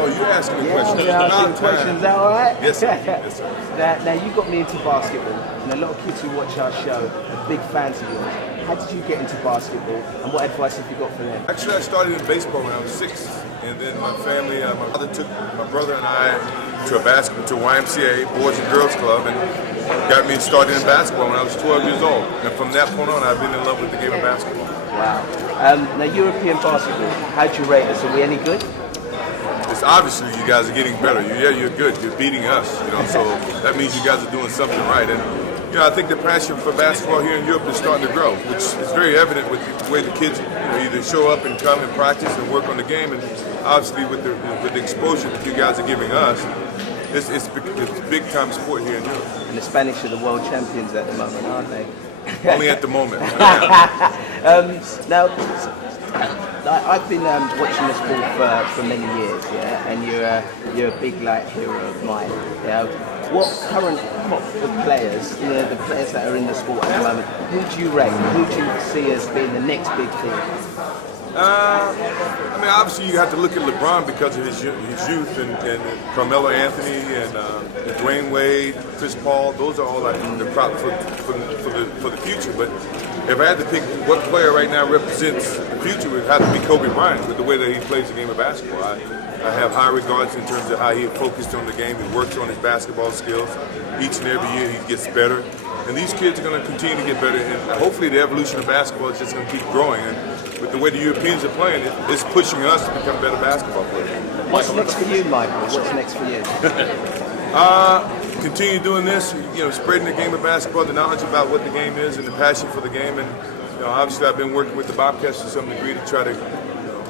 Oh, you're asking me questions. Yeah, I'm asking questions. Is that all right? Yes, sir. Yes, sir. Now, you got me into basketball, and a lot of kids who watch our show are big fans of yours. How did you get into basketball, and what advice have you got for them? Actually, I started in baseball when I was 6, and then my family, my mother took my brother and I to a YMCA, Boys and Girls Club, and got me started in basketball when I was 12 years old. And from that point on, I've been in love with the game of basketball. Wow. Now, European basketball, how'd you rate us? Are we any good? It's obviously you guys are getting better. You're good. You're beating us, so that means you guys are doing something right. And I think the passion for basketball here in Europe is starting to grow, which is very evident with the way the kids either show up and come and practice and work on the game, and obviously with the exposure that you guys are giving us, it's big time sport here in Europe. And the Spanish are the world champions at the moment, aren't they? Only at the moment. Now, I've been watching the sport for many years, and you're a big hero of mine. What current top players, the players that are in the sport at the moment, who do you rate? Who do you see as being the next big thing? Obviously you have to look at LeBron because of his youth, and Carmelo Anthony, and Dwyane Wade, Chris Paul. Those are all the crop for the future. But if I had to pick what player right now represents the future, it would have to be Kobe Bryant with the way that he plays the game of basketball. I have high regards in terms of how he focused on the game. He works on his basketball skills. Each and every year he gets better. And these kids are going to continue to get better. And hopefully the evolution of basketball is just going to keep growing. And with the way the Europeans are playing, it's pushing us to become better basketball players. What's next for you, Michael? What's next for you? Continue doing this, spreading the game of basketball, the knowledge about what the game is and the passion for the game. And obviously I've been working with the Bobcats to some degree to try to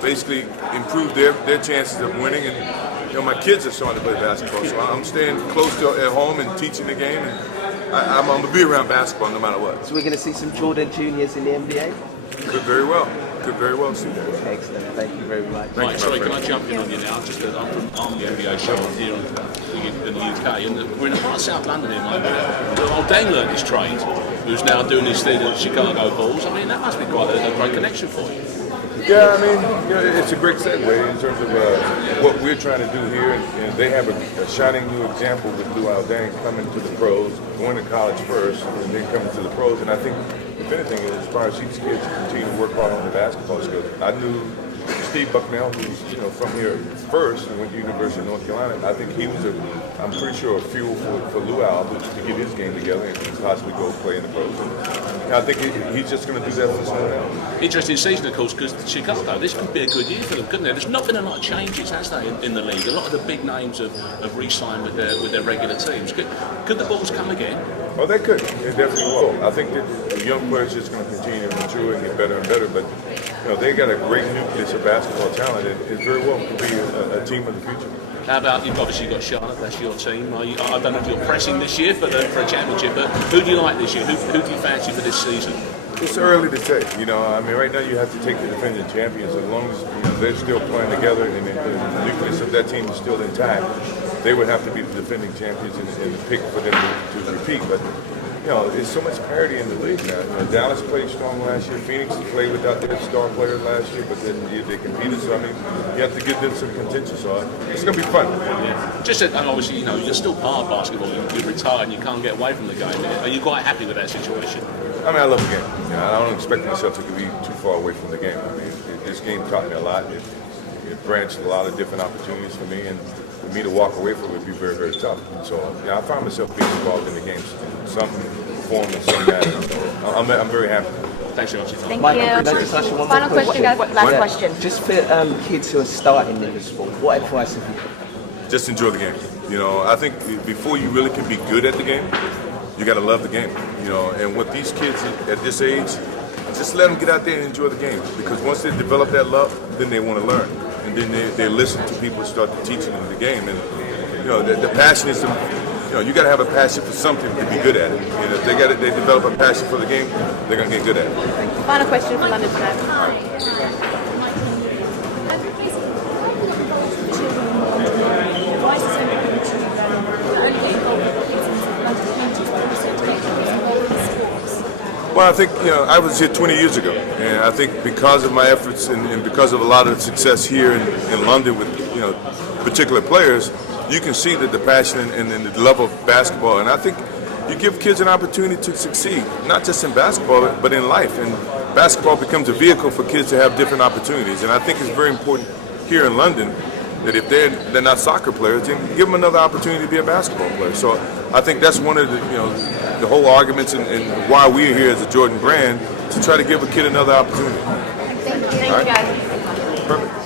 basically improve their chances of winning. And my kids are starting to play basketball, so I'm staying close to at home and teaching the game. And I'm going to be around basketball no matter what. So we're going to see some Jordan Juniors in the NBA? Could very well see that. Excellent. Thank you very much. Mike, sorry, can I jump in on you now? I'm from the NBA show here in the UK, and we're in a part of South London here, mate. Old Dane learned his trade, who's now doing his thing at Chicago Bulls. That must be quite a great connection for you. Yeah, it's a great segue in terms of what we're trying to do here, and they have a shining new example with Dwyane coming to the pros, going to college first, and then coming to the pros. And I think, if anything, it inspires these kids to continue to work hard on their basketball skills. I knew Steve Bucknell, who's from here first, and went to University of North Carolina. I think he was I'm pretty sure a fuel for Luau to get his game together and possibly go play in the pros. And I think he's just going to do that for someone else. Interesting season, of course, because Chicago, this could be a good year for them, couldn't there? There's not been a lot of changes, has there, in the league? A lot of the big names have re-signed with their regular teams. Could the Bulls come again? Oh, they could. They definitely will. I think that the young players are just going to continue to mature and get better and better. But they got a great nucleus of basketball talent. It very well could be a team of the future. How about, you've obviously got Charlotte, that's your team. I don't know if you're pressing this year for a championship, but who do you like this year? Who do you fancy for this season? It's early to say. Right now you have to take the defending champions. As long as they're still playing together and the nucleus of that team is still intact, they would have to be the defending champions and pick for them to repeat. But there's so much parity in the league now. Dallas played strong last year. Phoenix played without their star players last year, but then they competed. So you have to give them some contention. So it's going to be fun. Yeah. Just and obviously, you're still part of basketball. You're retired and you can't get away from the game. Are you quite happy with that situation? I love the game. I don't expect myself to be too far away from the game. This game taught me a lot. It branched a lot of different opportunities for me, and for me to walk away from it would be very, very tough. And so I find myself being involved in the game in some form and some manner. So I'm very happy. Thanks very much. Thank Michael, you. could I just ask you one Final more question, guys. Last question. Just for kids who are starting in the sport, what advice have you got? Just enjoy the game. I think before you really can be good at the game, you got to love the game. And with these kids at this age, just let them get out there and enjoy the game. Because once they develop that love, then they want to learn. And then they listen to people start teaching them the game. And the passion is, you got to have a passion for something to be good at it. And if they develop a passion for the game, they're going to get good at it. Final question for London tonight. Well, I think, I was here 20 years ago, and I think because of my efforts and because of a lot of success here in London with, particular players, you can see that the passion and the love of basketball. And I think you give kids an opportunity to succeed, not just in basketball, but in life. And basketball becomes a vehicle for kids to have different opportunities. And I think it's very important here in London that if they're not soccer players, then give them another opportunity to be a basketball player. So I think that's one of the whole arguments and why we're here as a Jordan brand, to try to give a kid another opportunity. Thank you guys. Perfect.